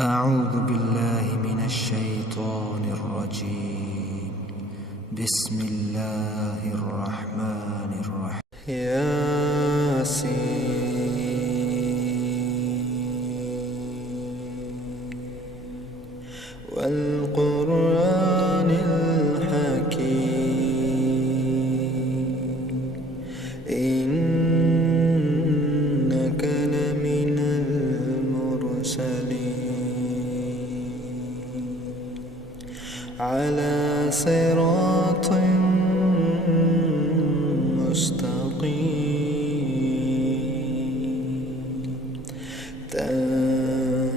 أعوذ بالله من الشيطان الرجيم. بسم الله الرحمن الرحيم. ياسين والقرآن الحكيم إنك لمن المرسلين على صراط مستقيم تنزيل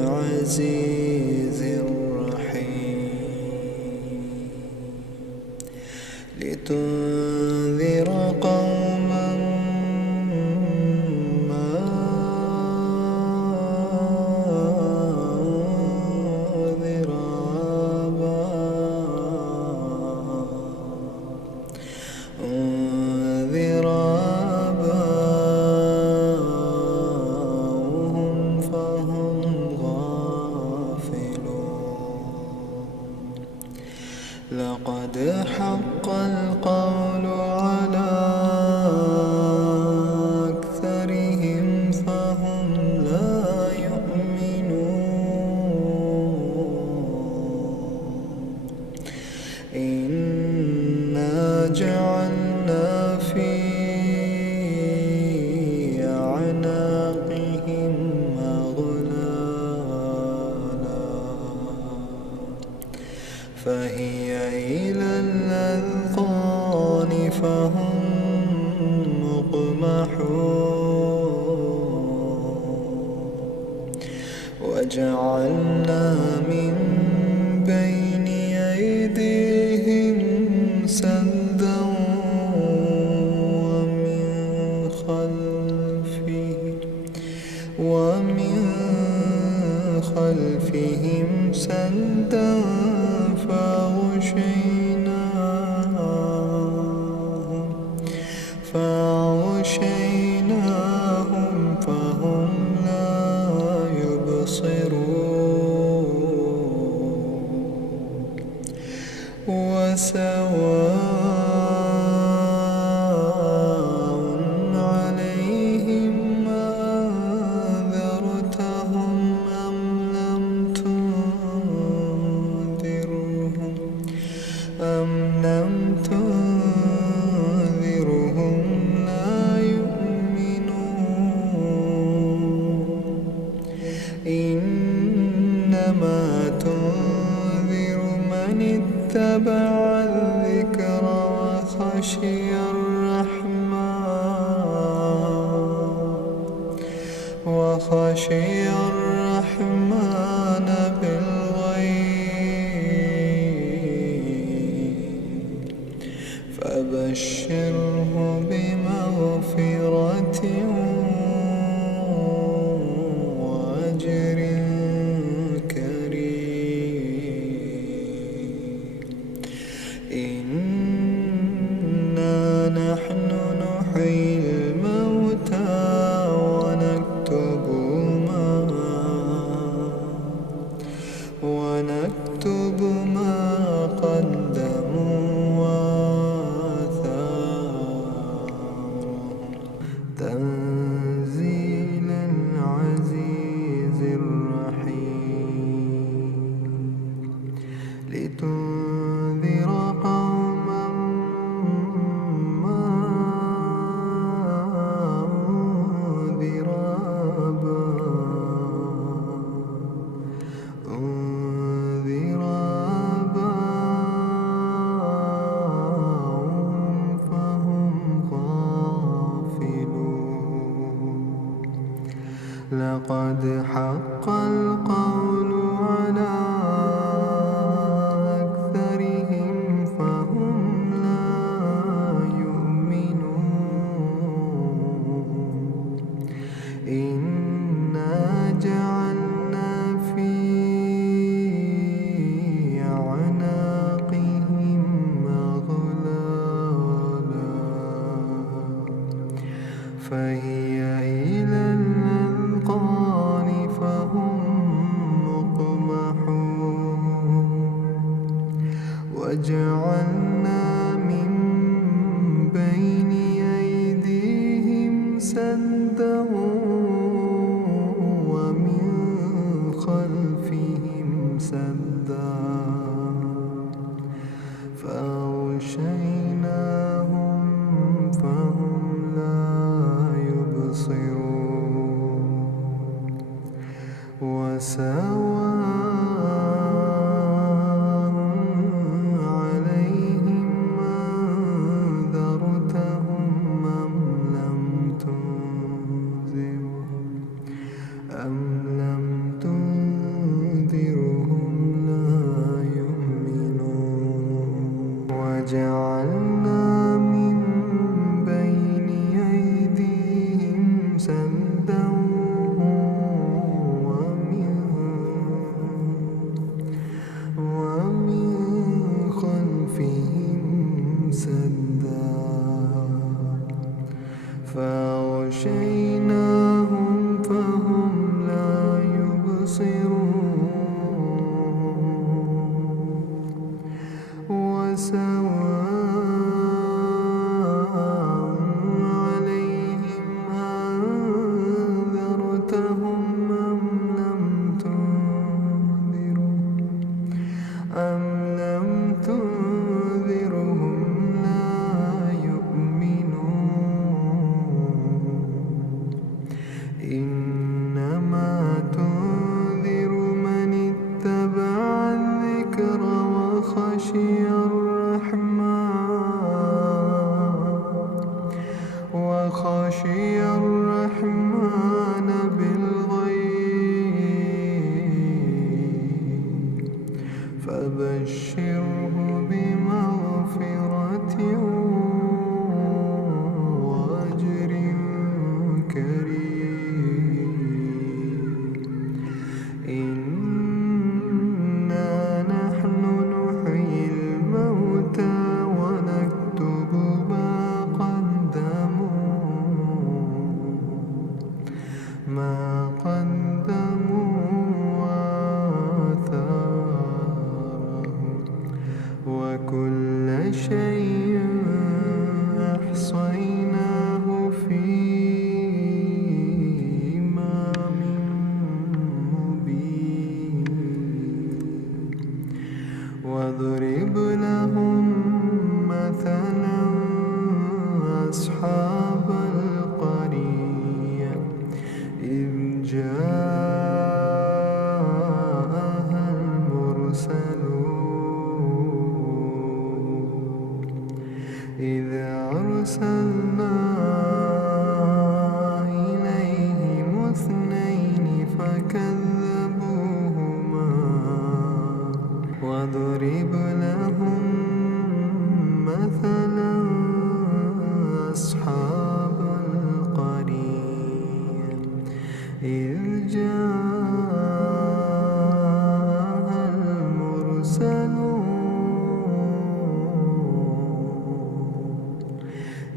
العزيز الرحيم لتنذر قوما ما أنذر آباؤهم فهم غافلون لقد حق القول على أكثرهم فهم لا يؤمنون إنا جعلنا في أعناقهم أغلالا فهي إلى الأذقان فهم مقمحون وجعلنا من بين أيديهم سدا ومن خلفهم سدا فأغشيناهم فهم لا يبصرون وسواء عليهم أنذرتهم أم لم تنذرهم لا يؤمنون إنما تنذر من اتبع الذكر وخشي الرحمن بالغيب فبشره بمغفرة وأجر كريم إنا نحن نحيي الموتى ونكتب ما قدموا وآثارهم تنزيل العزيز الرحيم لتنذر قوما ما أنذر آباؤهم فهم غافلون لقد حق القول على أكثرهم فهم لا يؤمنون إنا جعلنا في أعناقهم أغلالا فهي إلى الأذقان وسواء عليهم أنذرتهم أم لم تنذرهم لا يؤمنون وجعلنا من بين أيديهم سدا ومن خلفهم سدا فأغشيناهم فهم لا يبصرون وسواء عليهم أنذرتهم أم لم تنذرهم لا يؤمنون إنما تنذر من اتبع الذكر وخشي الرحمن بالغيب فبشره بمغفرة وأجر كريم إنا نحن نحيي الموتى ونكتب ما قدموا وآثارهم وكل شيء أحصيناه في إمام مبين واضرب لهم مثلا أصحاب القرية إذ جاءها المرسلون إذ أرسلنا إليهم اثنين فكذبوهما واضرب لهم مثلا أصحاب القرية إذ جاءها المرسلون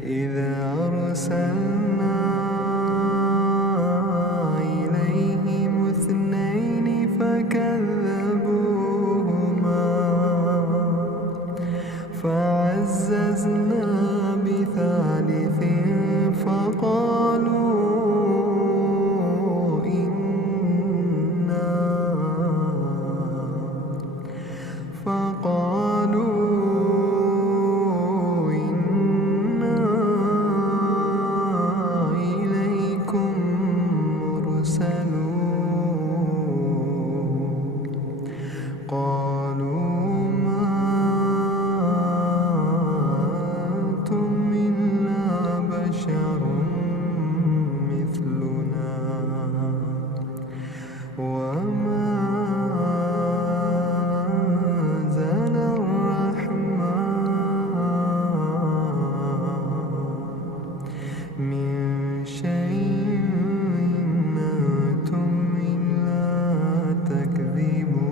إذ أرسلنا إليهم اثنين فكذبوهما فعززنا بثالث فقالوا إنا إليكم مرسلون قالوا ما أنتم إلا بشر مثلنا وما أنزل الرحمن من شيء إن أنتم إلا تكذبون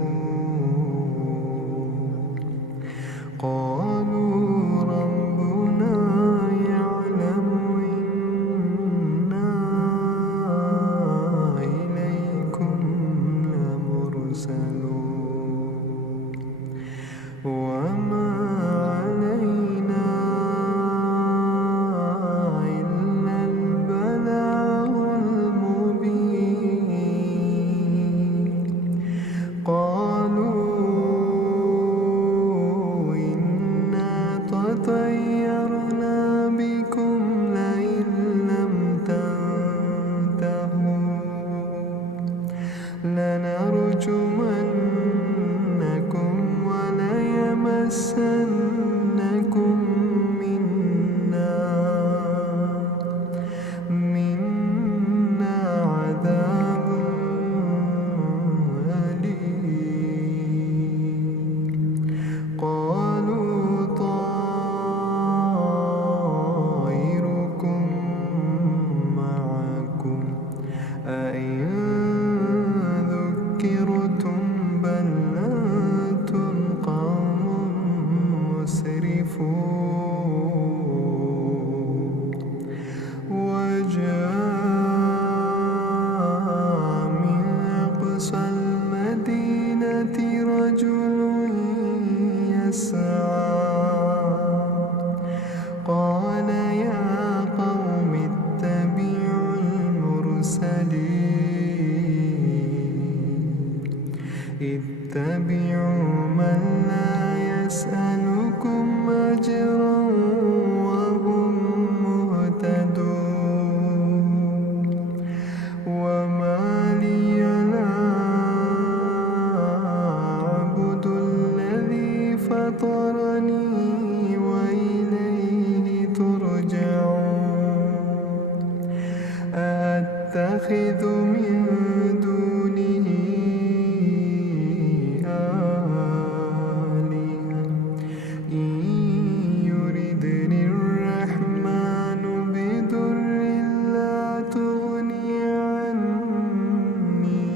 لنرجمنكم وليمسنكم منا عذاب أليم. قالوا طائركم معكم أئن ذكرتم بل أنتم قوم مسرفون. وجاء من أقصى المدينة رجل يسعى قال يا قوم اتبعوا المرسلين اتبعوا من لا يسألكم أجرا وهم مهتدون. وما لي لا أعبد الذي فطرني وإليه ترجعون. أأتخذ من دونه آلهة إن يردني الرحمن بضر لا تغني عني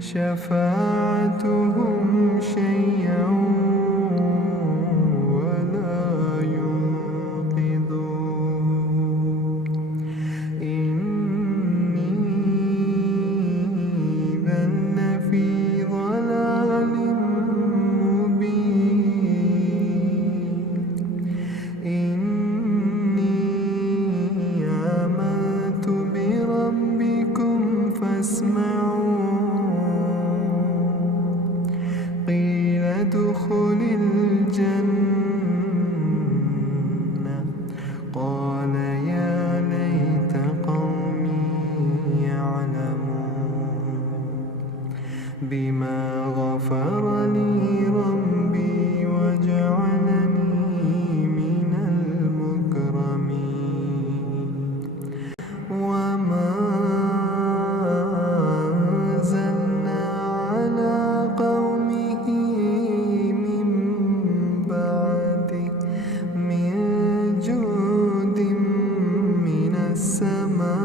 شفاعتهم شيئا ولا ينقذون. إني إذا لفي ضلال مبين. إني آمنت بربكم فاسمعون. قيل ادخل الجنة قال يا ليت قومي يعلمون بما غفر لي ربي وجعلني من المكرمين. وما أنزلنا على قومه من بعده من جود من السماء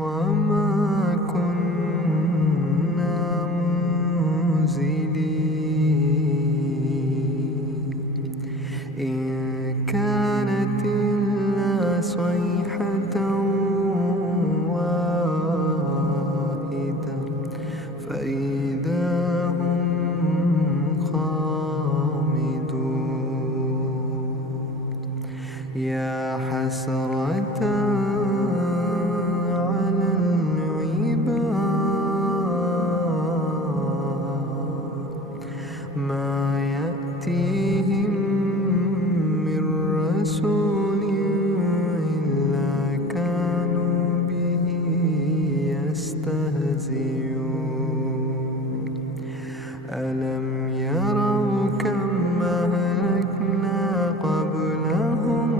وما كنا منزلين. إن كانت إلا صيحة واحدة فإذا هم خامدون. يا حسرة على العباد ما يأتيهم من رسول إلا كانوا به يستهزئون. ألم يروا كم أهلكنا قبلهم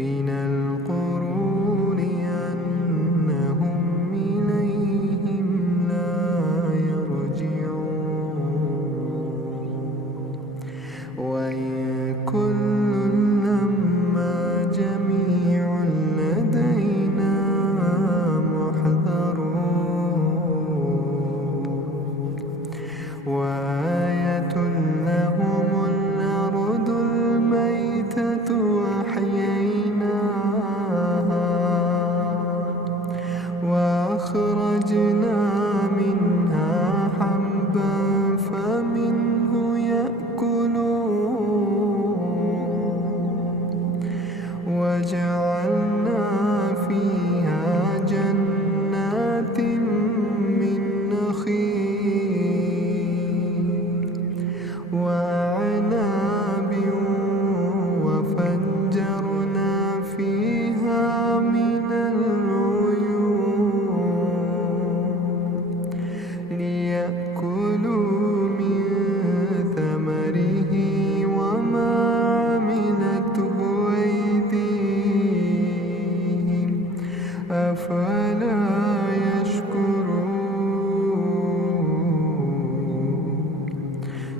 من القرون أنهم إليهم لا يرجعون. وإن كل لما جميع لدينا محضرون. وآية لهم الأرض الميتة أحييناها وأخرجنا منها حبا فمنه يأكلون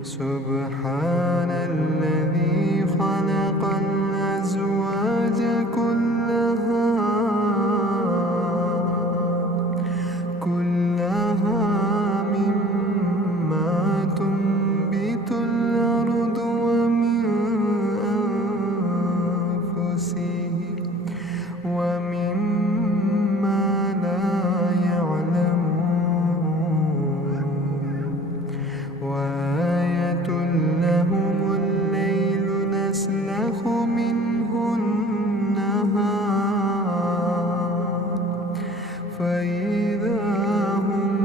سبحان الذي خلق الأزواج كلها مما تنبت الأرض ومن أنفسهم ومما لا يعلمون وآية لهم الليل نسلخ منه النهار فإذا هم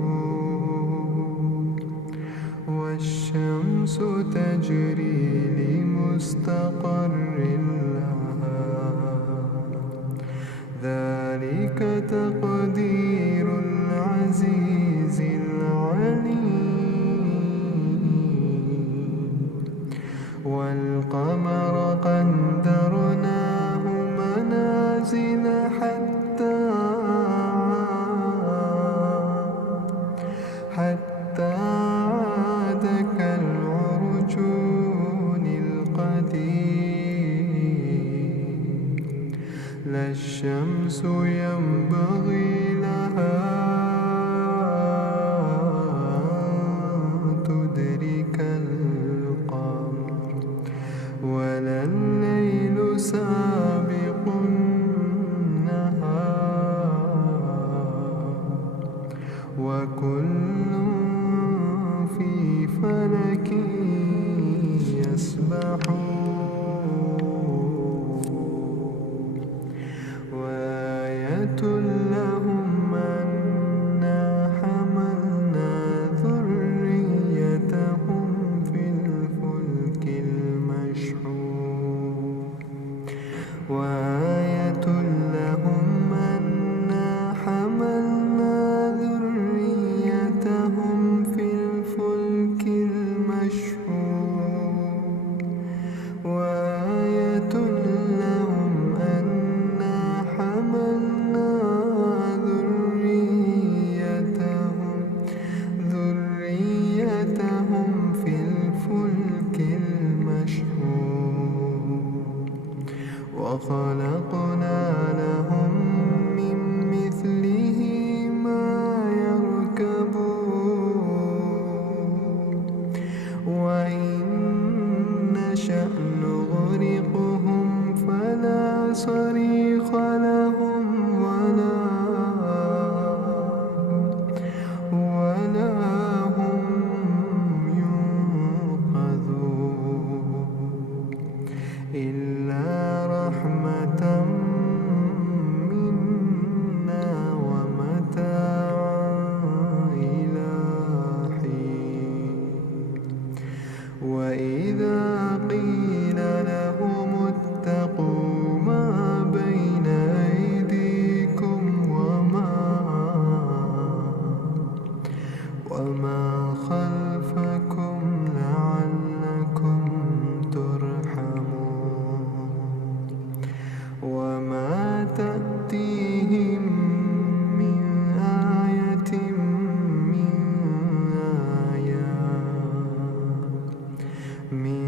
مظلمون والشمس تجري لمستقر لها ذلك تقدير العزيز العليم والقمر قدرناه منازل حتى عاد كالعرجون القديم لا الشمس ينبغي لها أن تدرك القمر ولا الليل سابق النهار وكل في فلك يسبحون وآية لهم أنا حملنا ذريتهم في الفلك المشحون وآية لهم أنا حملنا ذريتهم في الفلك المشحون وآية لهم أنا حملنا ذريتهم في الفلك المشحون وخلقنا لهم من مثله ما يركبون وإن نشأ نغرقهم فلا صريخ لهم ولا هم ينقذون إلا رحمة منا ومتاعا إلى حين وإذا قيل لهم اتقوا ما بين أيديكم وما خلفكم لعلكم ترحمون وما تأتيهم من آية من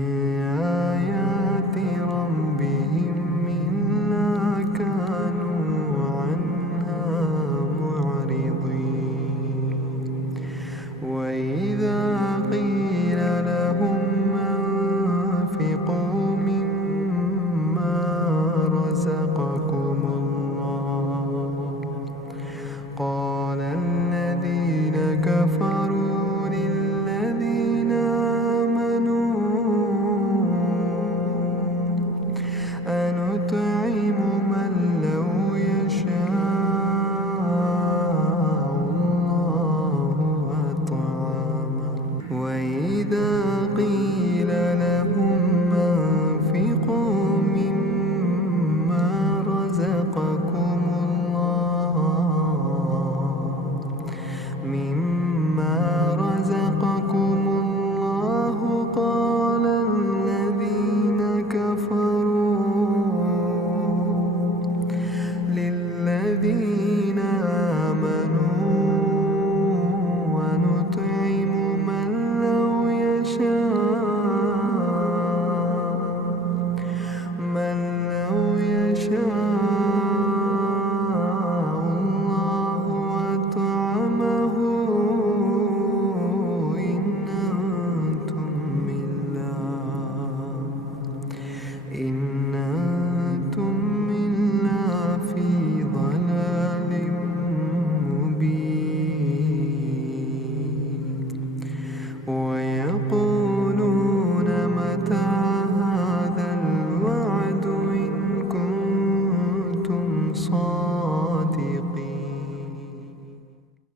آيات ربهم إلا كانوا عنها معرضين وإذا قيل لهم أنفقوا مما رزقكم الله قال الذين كفروا للذين آمنوا أنطعم من لو يشاء الله أطعمه وإذا قيل لهم أنفقوا مما رزقكم الله مما إن